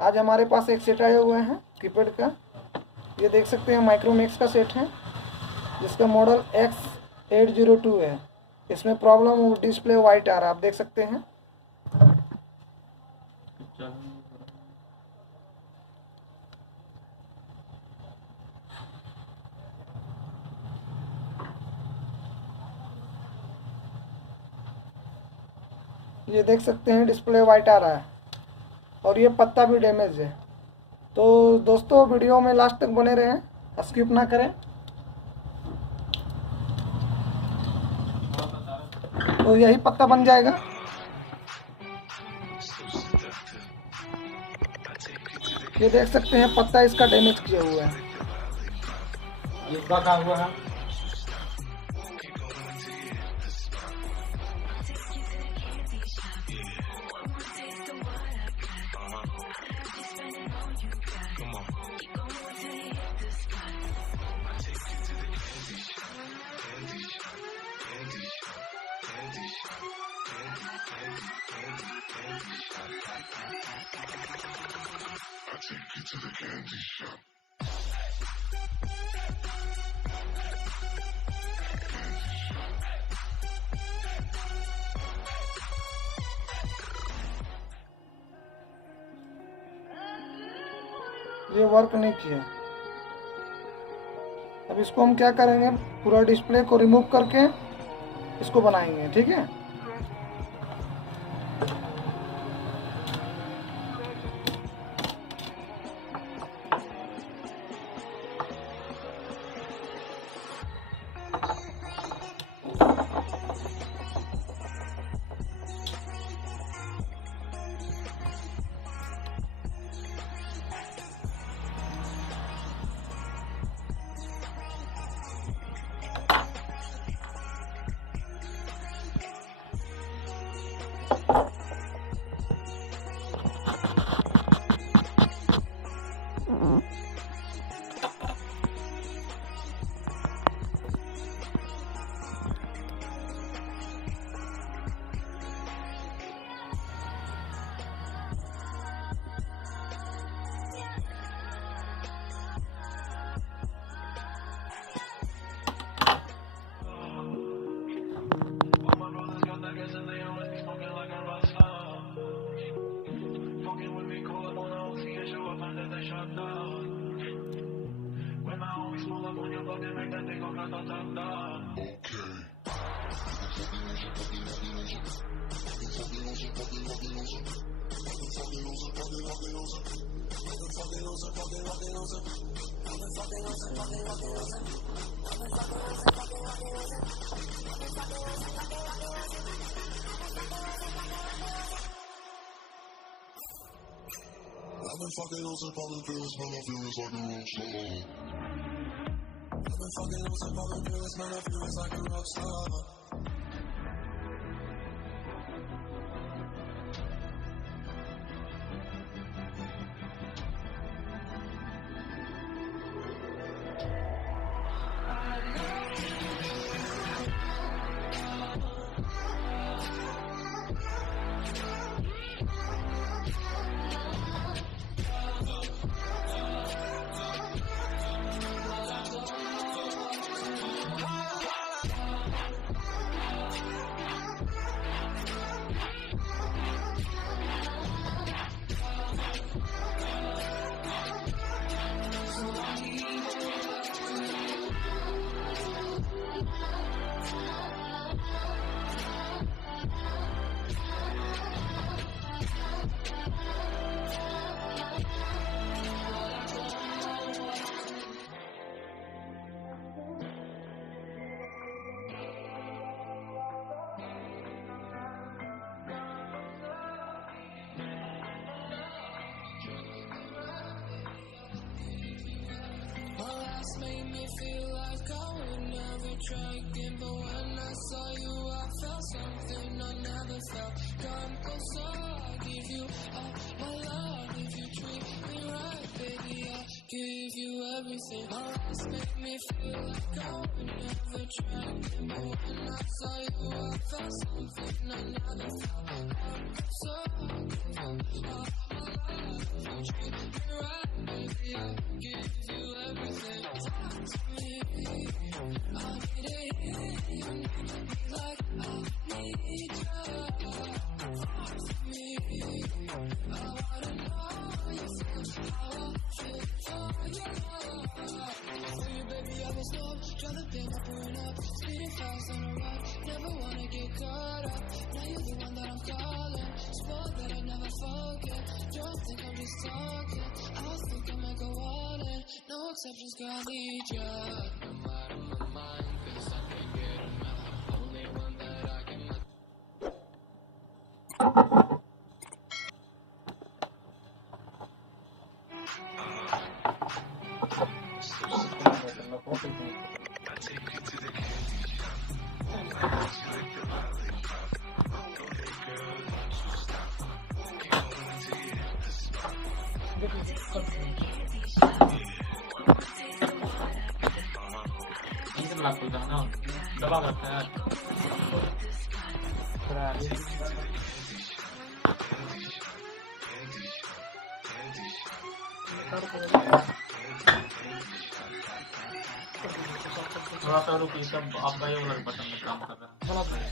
आज हमारे पास एक सेट आया हुआ है कीपैड का। ये देख सकते हैं माइक्रोमैक्स का सेट है जिसका मॉडल X802 है। इसमें प्रॉब्लम डिस्प्ले वाइट आ रहा है, आप देख सकते हैं। ये देख सकते हैं डिस्प्ले वाइट आ रहा है और ये पत्ता भी डैमेज है। तो दोस्तों वीडियो में लास्ट तक बने रहें, स्किप ना करें। तो यही पत्ता बन जाएगा। ये देख सकते हैं पत्ता इसका डैमेज किया हुआ है। इसका क्या हुआ है? ये वर्क नहीं किया। अब इसको हम क्या करेंगे, पूरा डिस्प्ले को रिमूव करके इसको बनाएंगे, ठीक है। I've been fucking on some poppin' pills, man, I feel it's like a rock star. I've been fucking on some poppin' pills, man, I feel it's like a rock star. Made me feel like I would never try again, but when I saw you I felt something I never felt. Come closer, I'll give you all my love. If you treat me right, baby, I'll give you everything. My eyes make me feel like I would never try again, but when I saw you I felt something I never felt. Come closer, I'll give you all my love. If you No exceptions, girl, I need ya. No matter my mind, 'cause I can't get enough. Only one that I can. Ini kan lagu dah, daba करते हैं थोड़ा सा रुकिए, सब आपका ये वाला button में काम कर रहा है।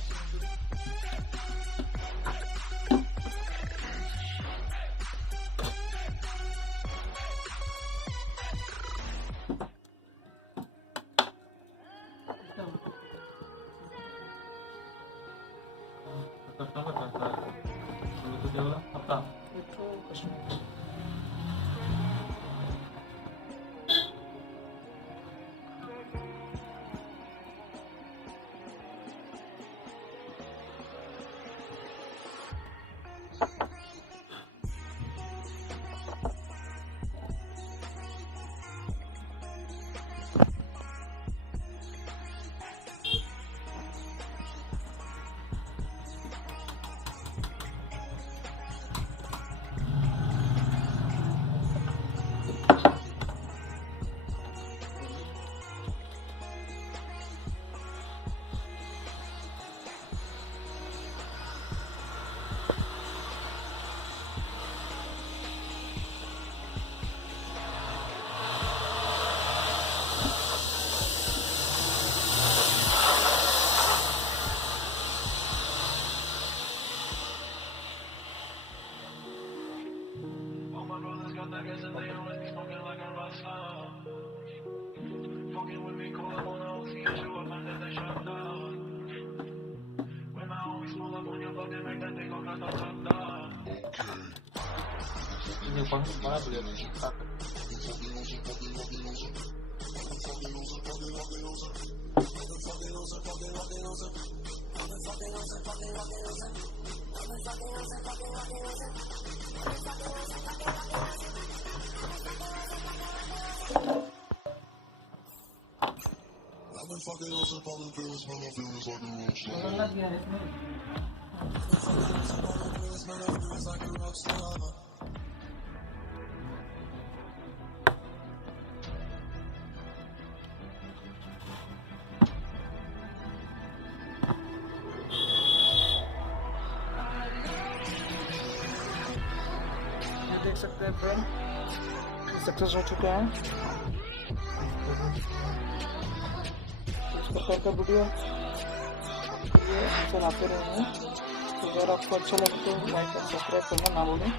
Ini bagus banget beliau. I've been fucking on some poppin' pills, man, I feel it's like a rock star. ये देख सकते हैं फ्रेंड, सक्सेस हो चुका है। इस प्रकार का वीडियो ये अक्सर आते रहेंगे। तो अगर आपको अच्छा लगे तो लाइक और सब्सक्राइब करना ना भूलें।